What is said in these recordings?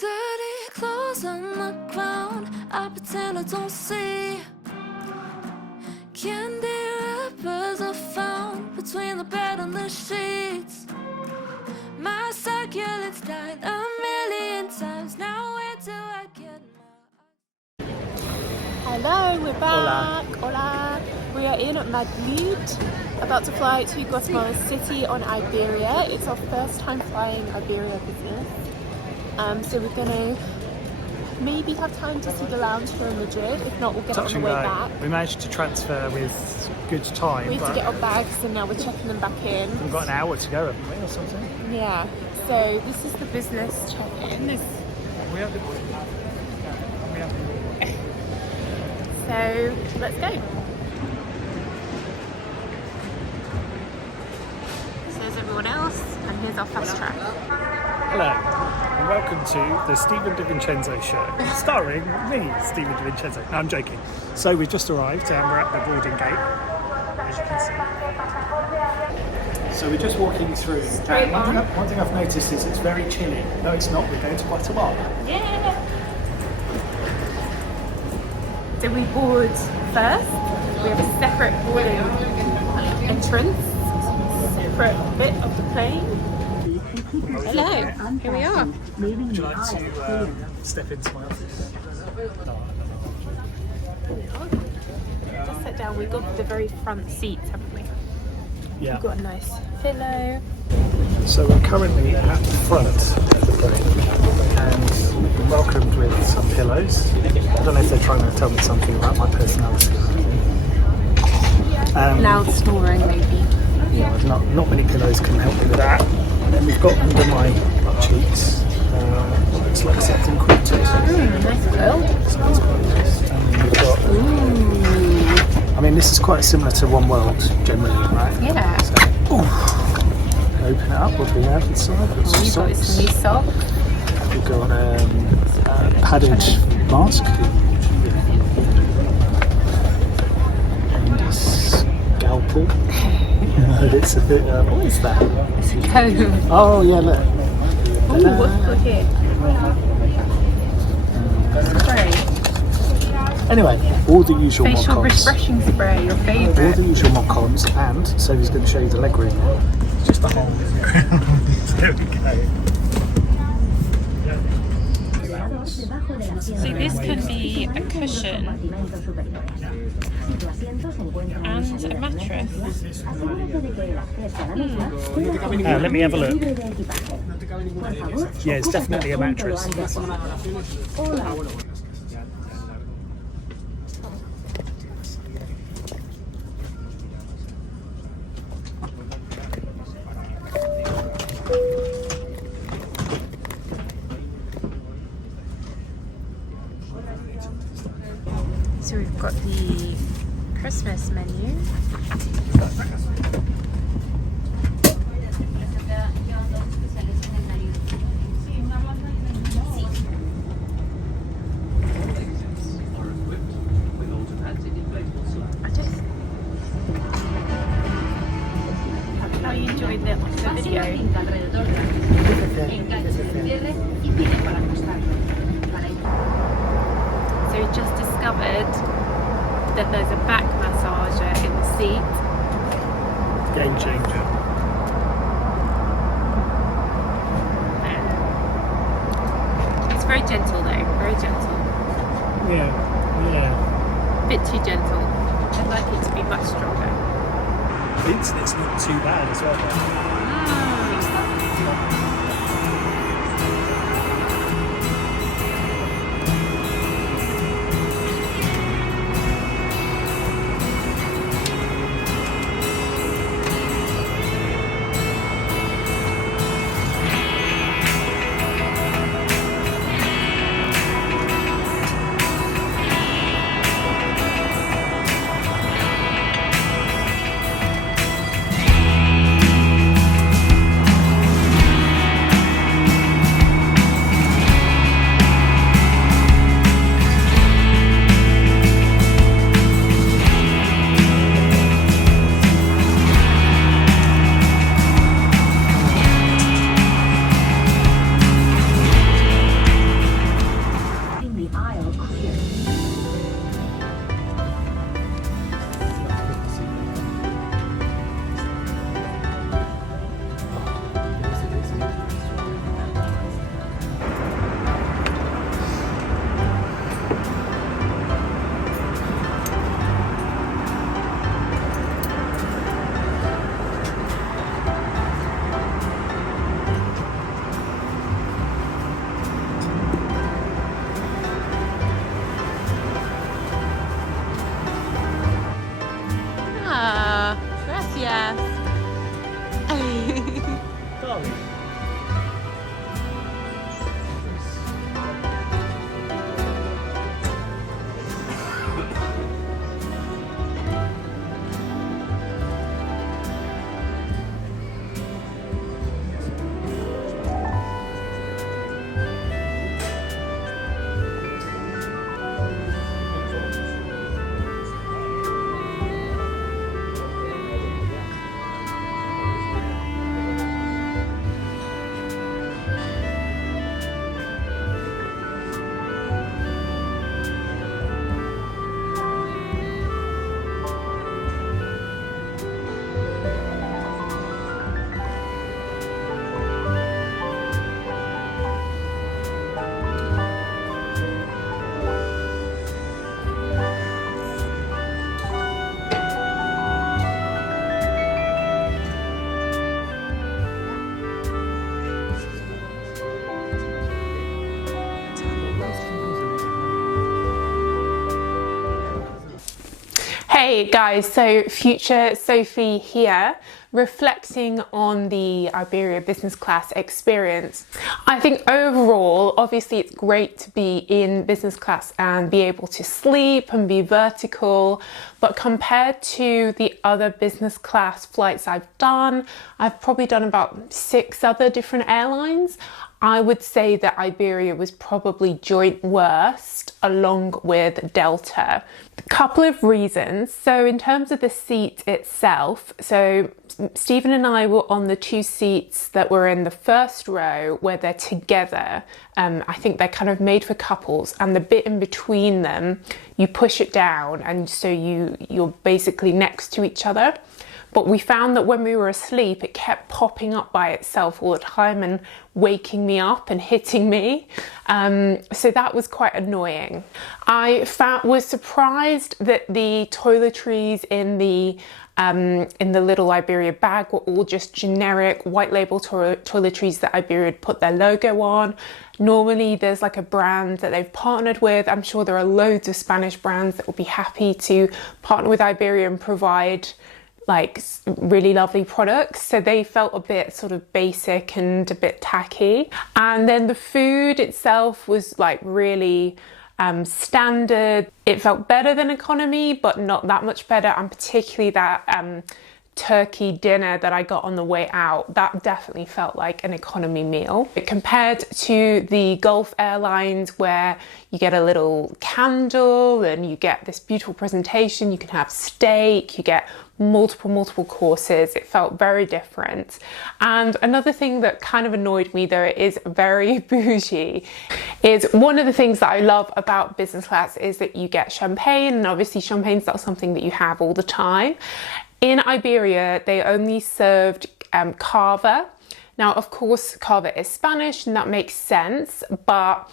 dirty clothes on the ground, I pretend I don't see. Candy wrappers are found between the bed and the sheets. My succulents died a million times. Now where do I get my... Hello, we're back. Hola. We are in Madrid, about to fly to Guatemala City on Iberia. It's our first time flying Iberia Business. So we're going to maybe have time to see the lounge here in Madrid. If not, we'll get it on the way back. We managed to transfer with good time. We had to get our bags and now we're checking them back in. We've got an hour to go, haven't we, or something? Yeah. So this is the business check-in. So let's go. So there's everyone else, and here's our fast track. Hello, and welcome to the Stephen DiVincenzo show, starring me, Stephen DiVincenzo. No, I'm joking. So we've just arrived and we're at the boarding gate, as you can see. So we're just walking through. One thing I've noticed is it's very chilly. No, it's not. We're going to Guatemala. Yeah. So we board first. We have a separate boarding entrance, separate bit of the plane. Hello, here we are. Would you like to step into my office? Just sit down. We've got the very front seats, haven't we? Yeah. We've got a nice pillow. So we're currently at the front of the plane and we're welcomed with some pillows. I don't know if they're trying to tell me something about my personality. Loud snoring, maybe. Yeah, not many pillows can help me with that. And then we've got under my butt cheeks, looks like something quilted. Nice quilt. So that's quite nice. And then we've got, I mean, this is quite similar to One World generally, right? Yeah. So, open it up, what do we have inside? You've got some new socks. We've got a padded mask and a scalpel. It's a bit, what is that? It's a comb. Oh yeah, look. Ooh, what's got here? Spray. Anyway, all the usual Facial mod cons. refreshing spray, your All favourite. the usual mod cons, and Sophie's going to show you the leg room. It's just a hole in the ground. There we go. So this can be a cushion and a mattress. Let me have a look. Yeah, it's definitely a mattress. So we've got the Christmas menu. How you enjoyed the video? So we just discovered that there's a back massager in the seat. Game changer. It's very gentle though, very gentle. Yeah. A bit too gentle. I'd like it to be much stronger. The internet's not too bad as well. Hey guys, so future Sophie here, reflecting on the Iberia Business Class experience. I think overall, obviously it's great to be in business class and be able to sleep and be vertical, but compared to the other business class flights I've probably done about 6 other different airlines. I would say that Iberia was probably joint worst along with Delta. A couple of reasons. So in terms of the seat itself, so Stephen and I were on the 2 seats that were in the first row where they're together. I think they're kind of made for couples, and the bit in between them, you push it down and so you're basically next to each other. But we found that when we were asleep, it kept popping up by itself all the time and waking me up and hitting me. So that was quite annoying. I was surprised that the toiletries in the little Iberia bag were all just generic white label toiletries that Iberia had put their logo on. Normally there's like a brand that they've partnered with. I'm sure there are loads of Spanish brands that will be happy to partner with Iberia and provide like really lovely products. So they felt a bit sort of basic and a bit tacky. And then the food itself was like really standard. It felt better than economy, but not that much better. And particularly that turkey dinner that I got on the way out, that definitely felt like an economy meal. Compared to the Gulf Airlines where you get a little candle and you get this beautiful presentation, you can have steak, you get multiple courses. It felt very different. And another thing that kind of annoyed me, though it is very bougie, is one of the things that I love about business class is that you get champagne, and obviously champagne's not something that you have all the time. In Iberia, they only served cava. Now, of course, cava is Spanish and that makes sense, but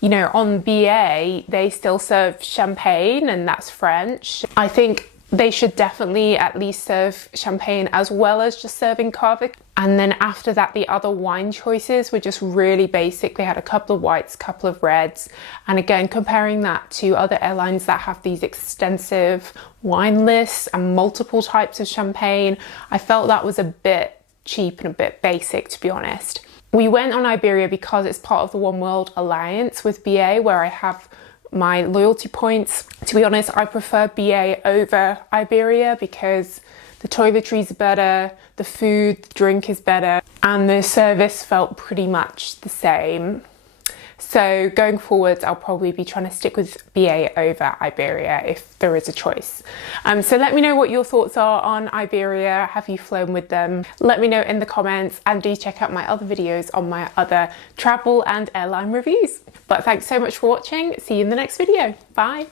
you know, on BA, they still serve champagne and that's French. I think they should definitely at least serve champagne as well as just serving cava. And then after that, the other wine choices were just really basic. They had a couple of whites, couple of reds. And again, comparing that to other airlines that have these extensive wine lists and multiple types of champagne, I felt that was a bit cheap and a bit basic, to be honest. We went on Iberia because it's part of the One World Alliance with BA, where I have my loyalty points. To be honest, I prefer BA over Iberia because the toiletries are better, the food, the drink is better, and the service felt pretty much the same. So going forwards, I'll probably be trying to stick with BA over Iberia if there is a choice. So let me know what your thoughts are on Iberia. Have you flown with them? Let me know in the comments, and do check out my other videos on my other travel and airline reviews. But thanks so much for watching. See you in the next video. Bye.